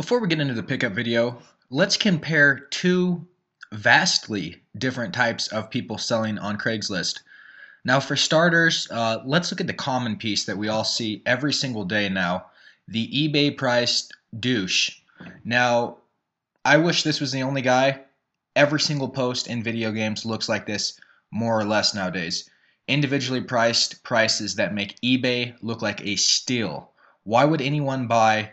Before we get into the pickup video, let's compare two vastly different types of people selling on Craigslist. Now for starters, let's look at the common piece that we all see every single day now, the eBay priced douche. Now, I wish this was the only guy. Every single post in video games looks like this, more or less nowadays. Individually priced prices that make eBay look like a steal. Why would anyone buy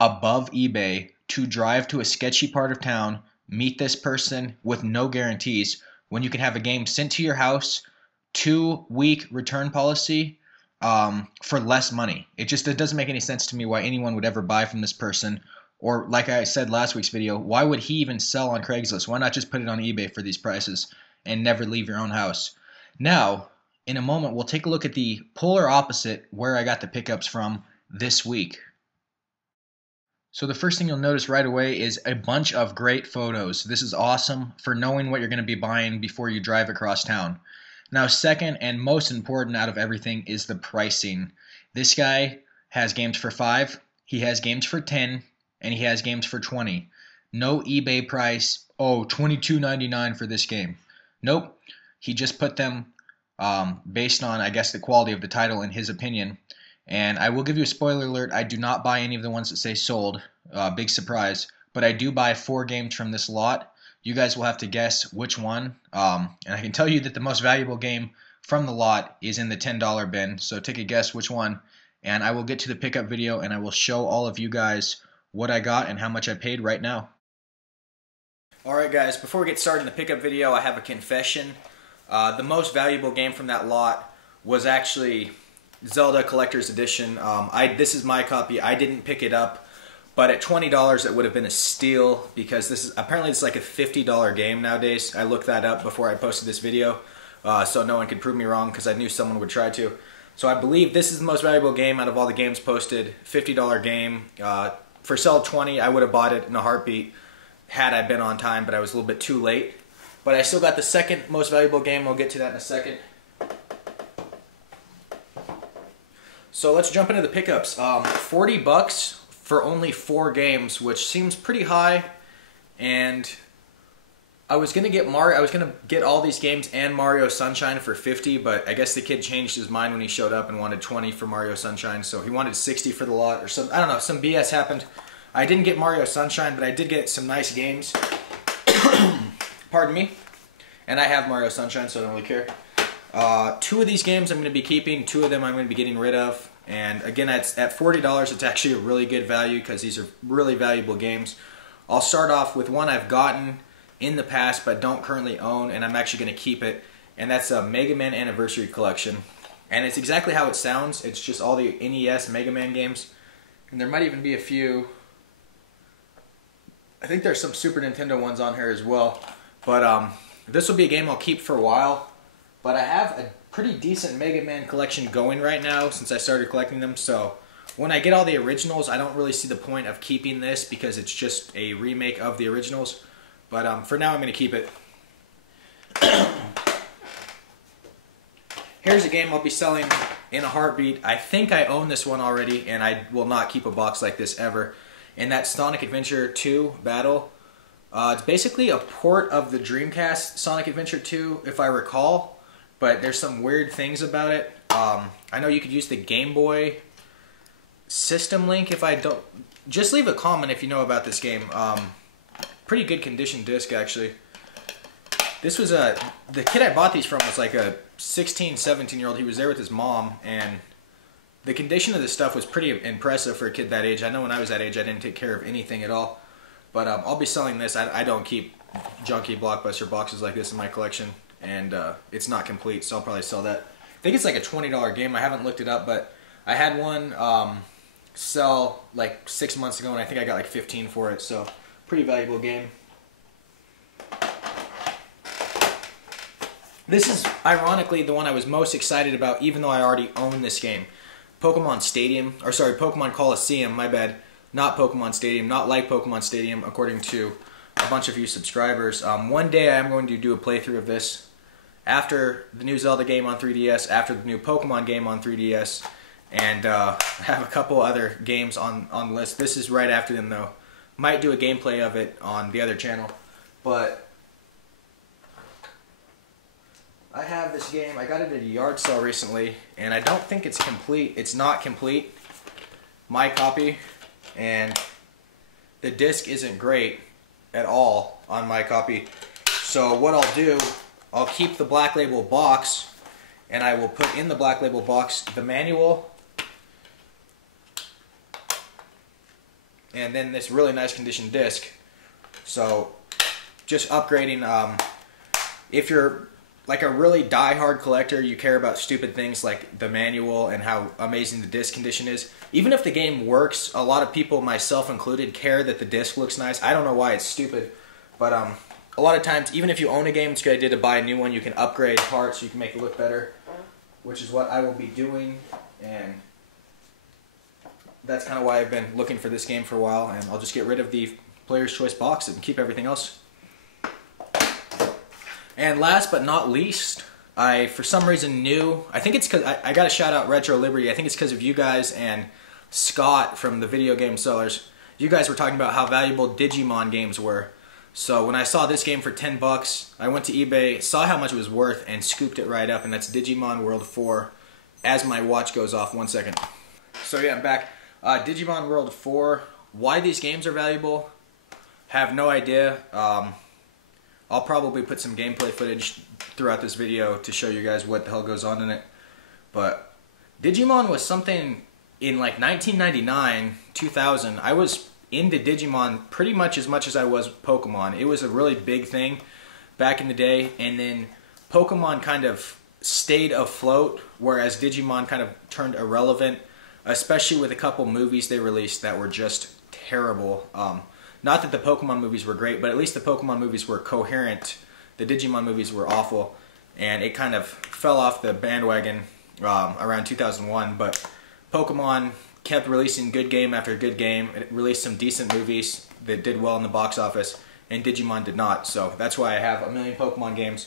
above eBay to drive to a sketchy part of town, meet this person with no guarantees, when you can have a game sent to your house, 2-week return policy, for less money? It doesn't make any sense to me why anyone would ever buy from this person. Or like I said last week's video, why would he even sell on Craigslist? Why not just put it on eBay for these prices and never leave your own house? Now, in a moment, we'll take a look at the polar opposite where I got the pickups from this week. So the first thing you'll notice right away is a bunch of great photos. This is awesome for knowing what you're going to be buying before you drive across town. Now, second and most important out of everything is the pricing. This guy has games for $5, he has games for $10, and he has games for $20. No eBay price, oh, $22.99 for this game. Nope. He just put them based on, I guess, the quality of the title in his opinion. And I will give you a spoiler alert, I do not buy any of the ones that say sold. Big surprise. But I do buy 4 games from this lot. You guys will have to guess which one. And I can tell you that the most valuable game from the lot is in the $10 bin. So take a guess which one. And I will get to the pickup video and I will show all of you guys what I got and how much I paid right now. Alright guys, before we get started in the pickup video, I have a confession. The most valuable game from that lot was actually Zelda Collector's Edition. This is my copy. I didn't pick it up, but at $20 it would have been a steal because this is apparently it's like a $50 game nowadays. I looked that up before I posted this video, so no one could prove me wrong because I knew someone would try to. So I believe this is the most valuable game out of all the games posted. $50 game. For sale $20, I would have bought it in a heartbeat had I been on time, but I was a little bit too late. But I still got the second most valuable game. I'll get to that in a second. So let's jump into the pickups. 40 bucks for only 4 games, which seems pretty high. And I was gonna get all these games and Mario Sunshine for 50, but I guess the kid changed his mind when he showed up and wanted 20 for Mario Sunshine, so he wanted 60 for the lot or some. I don't know. Some BS happened. I didn't get Mario Sunshine, but I did get some nice games. Pardon me. And I have Mario Sunshine, so I don't really care. 2 of these games I'm going to be keeping, 2 of them I'm going to be getting rid of. And again, at $40, it's actually a really good value because these are really valuable games. I'll start off with one I've gotten in the past but don't currently own, and I'm actually going to keep it. And that's a Mega Man Anniversary Collection. And it's exactly how it sounds. It's just all the NES Mega Man games. And there might even be a few. I think there's some Super Nintendo ones on here as well. But this will be a game I'll keep for a while. But I have a pretty decent Mega Man collection going right now since I started collecting them. So when I get all the originals, I don't really see the point of keeping this because it's just a remake of the originals. But for now, I'm going to keep it. Here's a game I'll be selling in a heartbeat. I think I own this one already, and I will not keep a box like this ever. And that's Sonic Adventure 2 Battle. It's basically a port of the Dreamcast Sonic Adventure 2, if I recall. But there's some weird things about it. I know you could use the Game Boy system link if I don't. Just leave a comment if you know about this game. Pretty good condition disc, actually. This was the kid I bought these from was like a 16, 17-year-old. He was there with his mom, and the condition of this stuff was pretty impressive for a kid that age. I know when I was that age, I didn't take care of anything at all. But I'll be selling this. I don't keep junky Blockbuster boxes like this in my collection, and it's not complete, so I'll probably sell that. I think it's like a $20 game. I haven't looked it up, but I had one sell like 6 months ago, and I think I got like 15 for it, so pretty valuable game. This is ironically the one I was most excited about, even though I already own this game. Pokemon Stadium, or sorry, Pokemon Coliseum, my bad. Not Pokemon Stadium, not like Pokemon Stadium, according to a bunch of you subscribers. One day I am going to do a playthrough of this after the new Zelda game on 3DS, after the new Pokemon game on 3DS, and I have a couple other games on the list. This is right after them, though. Might do a gameplay of it on the other channel. But I have this game. I got it at a yard sale recently, and I don't think it's complete. It's not complete. My copy, and the disc isn't great at all on my copy. So what I'll do, I'll keep the Black Label box, and I will put in the Black Label box the manual, and then this really nice condition disc. So just upgrading, if you're like a really die-hard collector, you care about stupid things like the manual and how amazing the disc condition is. Even if the game works, a lot of people, myself included, care that the disc looks nice. I don't know why, it's stupid, but a lot of times, even if you own a game, it's a good idea to buy a new one. You can upgrade parts so you can make it look better, which is what I will be doing, and that's kind of why I've been looking for this game for a while, and I'll just get rid of the Player's Choice box and keep everything else. And last but not least, I for some reason knew, I think it's because, I got to shout out Retro Liberty, I think it's because of you guys and Scott from the Video Game Sellers. You guys were talking about how valuable Digimon games were. So when I saw this game for 10 bucks, I went to eBay, saw how much it was worth, and scooped it right up, and that's Digimon World 4, as my watch goes off. 1 second. So yeah, I'm back. Digimon World 4, why these games are valuable, have no idea. I'll probably put some gameplay footage throughout this video to show you guys what the hell goes on in it. But Digimon was something in like 1999, 2000, I was into Digimon pretty much as I was Pokemon. It was a really big thing back in the day, and then Pokemon kind of stayed afloat, whereas Digimon kind of turned irrelevant, especially with a couple movies they released that were just terrible. Not that the Pokemon movies were great, but at least the Pokemon movies were coherent. The Digimon movies were awful, and it kind of fell off the bandwagon around 2001, but Pokemon kept releasing good game after good game. It released some decent movies that did well in the box office, and Digimon did not, so that's why I have a million Pokemon games.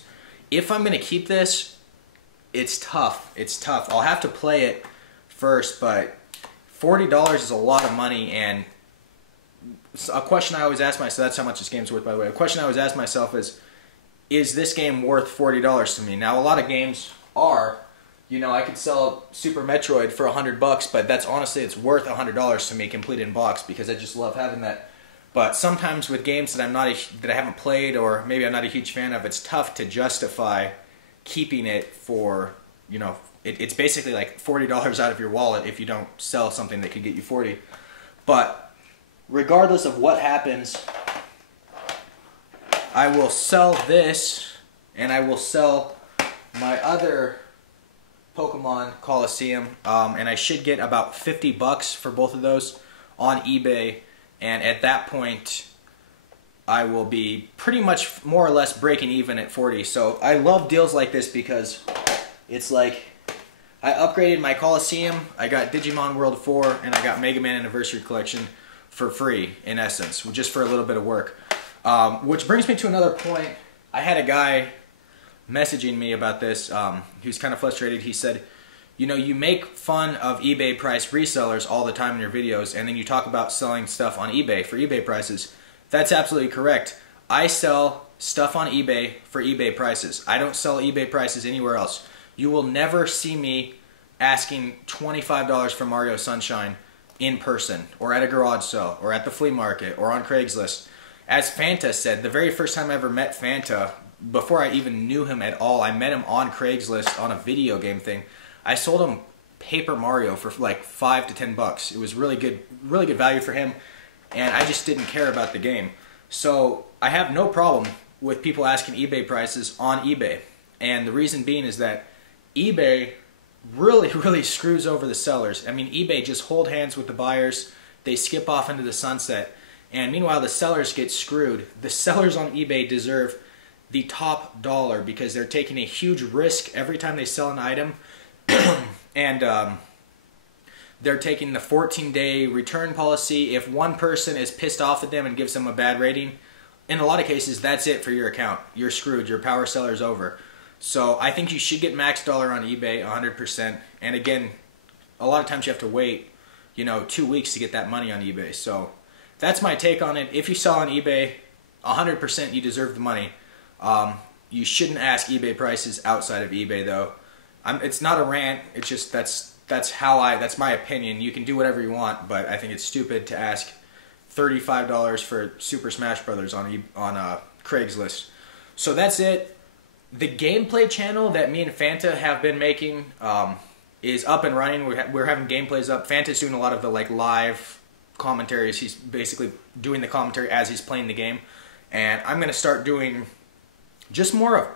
If I'm going to keep this, it's tough. It's tough. I'll have to play it first, but $40 is a lot of money, and a question I always ask myself, that's how much this game's worth, by the way. A question I always ask myself is this game worth $40 to me? Now, a lot of games are. You know, I could sell Super Metroid for $100, but that's honestly, it's worth $100 to me, complete in box, because I just love having that. But sometimes with games that that I haven't played, or maybe I'm not a huge fan of, it's tough to justify keeping it for, you know, it's basically like $40 out of your wallet if you don't sell something that could get you 40. But regardless of what happens, I will sell this, and I will sell my other Pokemon Coliseum, and I should get about 50 bucks for both of those on eBay, and at that point I will be pretty much more or less breaking even at 40. So I love deals like this because it's like I upgraded my Coliseum, I got Digimon World 4, and I got Mega Man Anniversary Collection for free, in essence, just for a little bit of work. Which brings me to another point. I had a guy messaging me about this, he was kind of frustrated. He said, you know, you make fun of eBay price resellers all the time in your videos, and then you talk about selling stuff on eBay for eBay prices. That's absolutely correct. I sell stuff on eBay for eBay prices. I don't sell eBay prices anywhere else. You will never see me asking $25 for Mario Sunshine in person, or at a garage sale, or at the flea market, or on Craigslist. As Fanta said, the very first time I ever met Fanta, before I even knew him at all, I met him on Craigslist on a video game thing. I sold him Paper Mario for like $5 to $10. It was really good value for him, and I just didn't care about the game. So I have no problem with people asking eBay prices on eBay, and the reason being is that eBay really screws over the sellers. I mean, eBay just hold hands with the buyers, they skip off into the sunset, and meanwhile the sellers get screwed. The sellers on eBay deserve the top dollar because they're taking a huge risk every time they sell an item, and they're taking the 14-day return policy. If one person is pissed off at them and gives them a bad rating, in a lot of cases that's it for your account. You're screwed. Your power seller's over. So I think you should get max dollar on eBay 100%. And again, a lot of times you have to wait, you know, 2 weeks to get that money on eBay. So that's my take on it. If you sell on eBay, 100% you deserve the money. You shouldn't ask eBay prices outside of eBay though. It's not a rant. It's just that's my opinion. You can do whatever you want, but I think it's stupid to ask $35 for Super Smash Brothers on Craigslist. So that's it. The gameplay channel that me and Fanta have been making is up and running. We're having gameplays up. Fanta's doing a lot of the live commentaries. He's basically doing the commentary as he's playing the game, and I'm gonna start doing just more of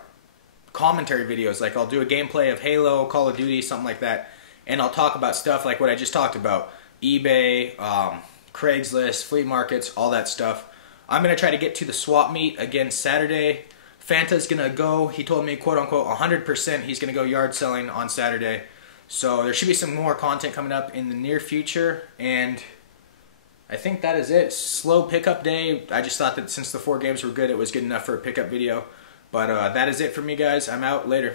commentary videos. Like I'll do a gameplay of Halo, Call of Duty, something like that, and I'll talk about stuff like what I just talked about: eBay, Craigslist, flea markets, all that stuff. I'm gonna try to get to the swap meet again Saturday. Fanta's gonna go. He told me, quote unquote, 100% he's gonna go yard selling on Saturday. So there should be some more content coming up in the near future, and I think that is it. Slow pickup day. I just thought that since the 4 games were good, it was good enough for a pickup video. But that is it for me, guys. I'm out. Later.